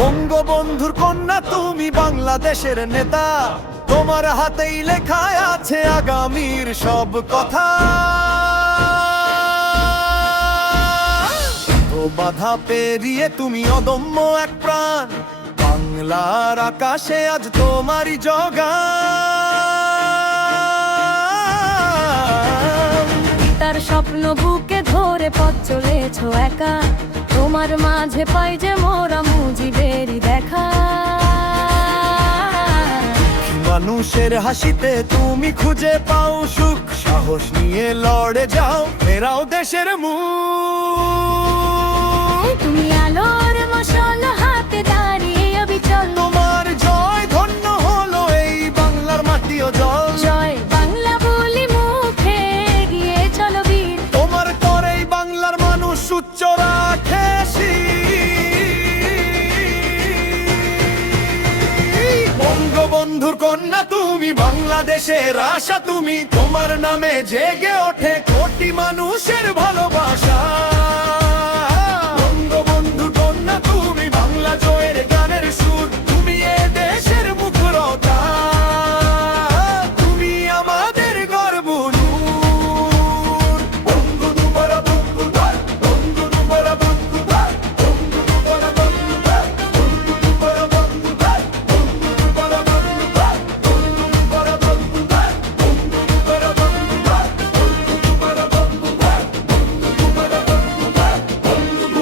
বঙ্গবন্ধুর কন্যা তুমি, বাংলাদেশের নেতা, তোমার হাতেই লেখা আছে আগামীর সব কথা। তো বাধা পেরিয়ে তুমি অদম্য এক প্রাণ, বাংলার আকাশে আজ তোমারই জগান। তার স্বপ্ন বুকে ধরে পথ চলেছো একা, তোমার মাঝে পাই যে মোরা মুজিবেরই দেখা। মানুষের হাসিতে তুমি খুঁজে পাও সুখ, সাহস নিয়ে লড়ে যাও, ফেরাও দেশের মুখ। তুমি আলোর মশাল হাতে দাঁড়িয়ে অবিচল, তোমার জয় ধন্য হলো এই বাংলার মাটি ও জল। জয় বাংলা বলি মুখে গিয়ে চলো বীর, তোমার করেই বাংলার মানুষ উচ্চ রাখে বঙ্গবন্ধুর কন্যা তুমি, বাংলাদেশের আশা তুমি, তোমার নামে জেগে ওঠে কোটি মানুষের ভালোবাসা। বঙ্গবন্ধুর কন্যা তুমি, বাংলা জয়ের গানের সুর, তুমি এ দেশের মুখরতা, তুমি আমাদের গর্ব নূর। বঙ্গবন্ধু বড় বন্ধু, বঙ্গবন্ধু বড় বন্ধু, বঙ্গবন্ধু বড় বন্ধু, বঙ্গবন্ধু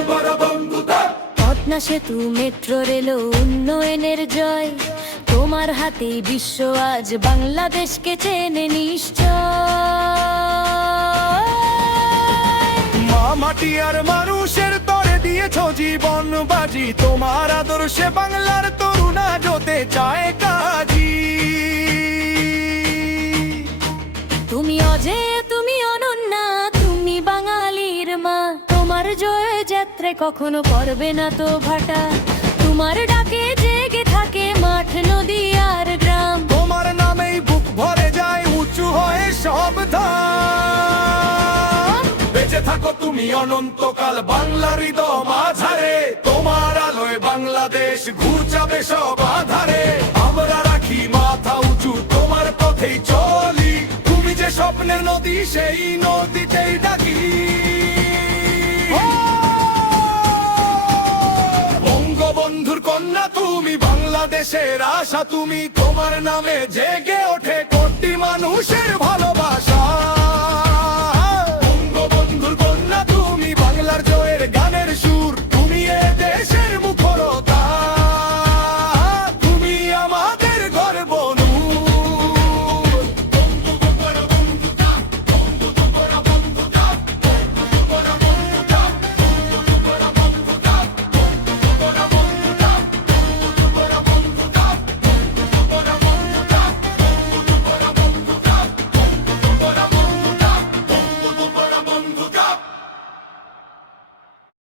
বড় বন্ধু, পদ্মা সেতু মেট্রো রেল উন্নয়নের জয়, তোমার হাতে বিশ্ব আজ বাংলাদেশকে চেনে নিশ্চয়। মা মাটি আর মানুষের তরে দিয়েছো জীবন বাজি, তোমার আদর্শে বাংলার তরুণা জোতে চায় কাজী। তুমি অজেয়, তুমি অনন্যা, তুমি বাঙালির মা, তোমার জয় যাত্রায় কখনো করবে না তো ভাটা। তোমার ডাকে জেগে থাকে মাঠ নদী আর গ্রাম, তোমার নামেই বুক ভরে যায়, উঁচু হয়ে সব ধাম। বেঁচে থাকো তুমি অনন্তকাল বাংলার হৃদয় মাঝারে, তোমার আলোয় বাংলাদেশ ঘুচাবে সব আধারে। আমরা রাখি মাথা উঁচু, তোমার পথেই চলি, তুমি যে স্বপ্নের নদী সেই নদীতেই ডাকি। বঙ্গবন্ধুর কন্যা তুমি, বাংলাদেশের আশা তুমি, তোমার নামে জেগে ওঠে কোটি মানুষের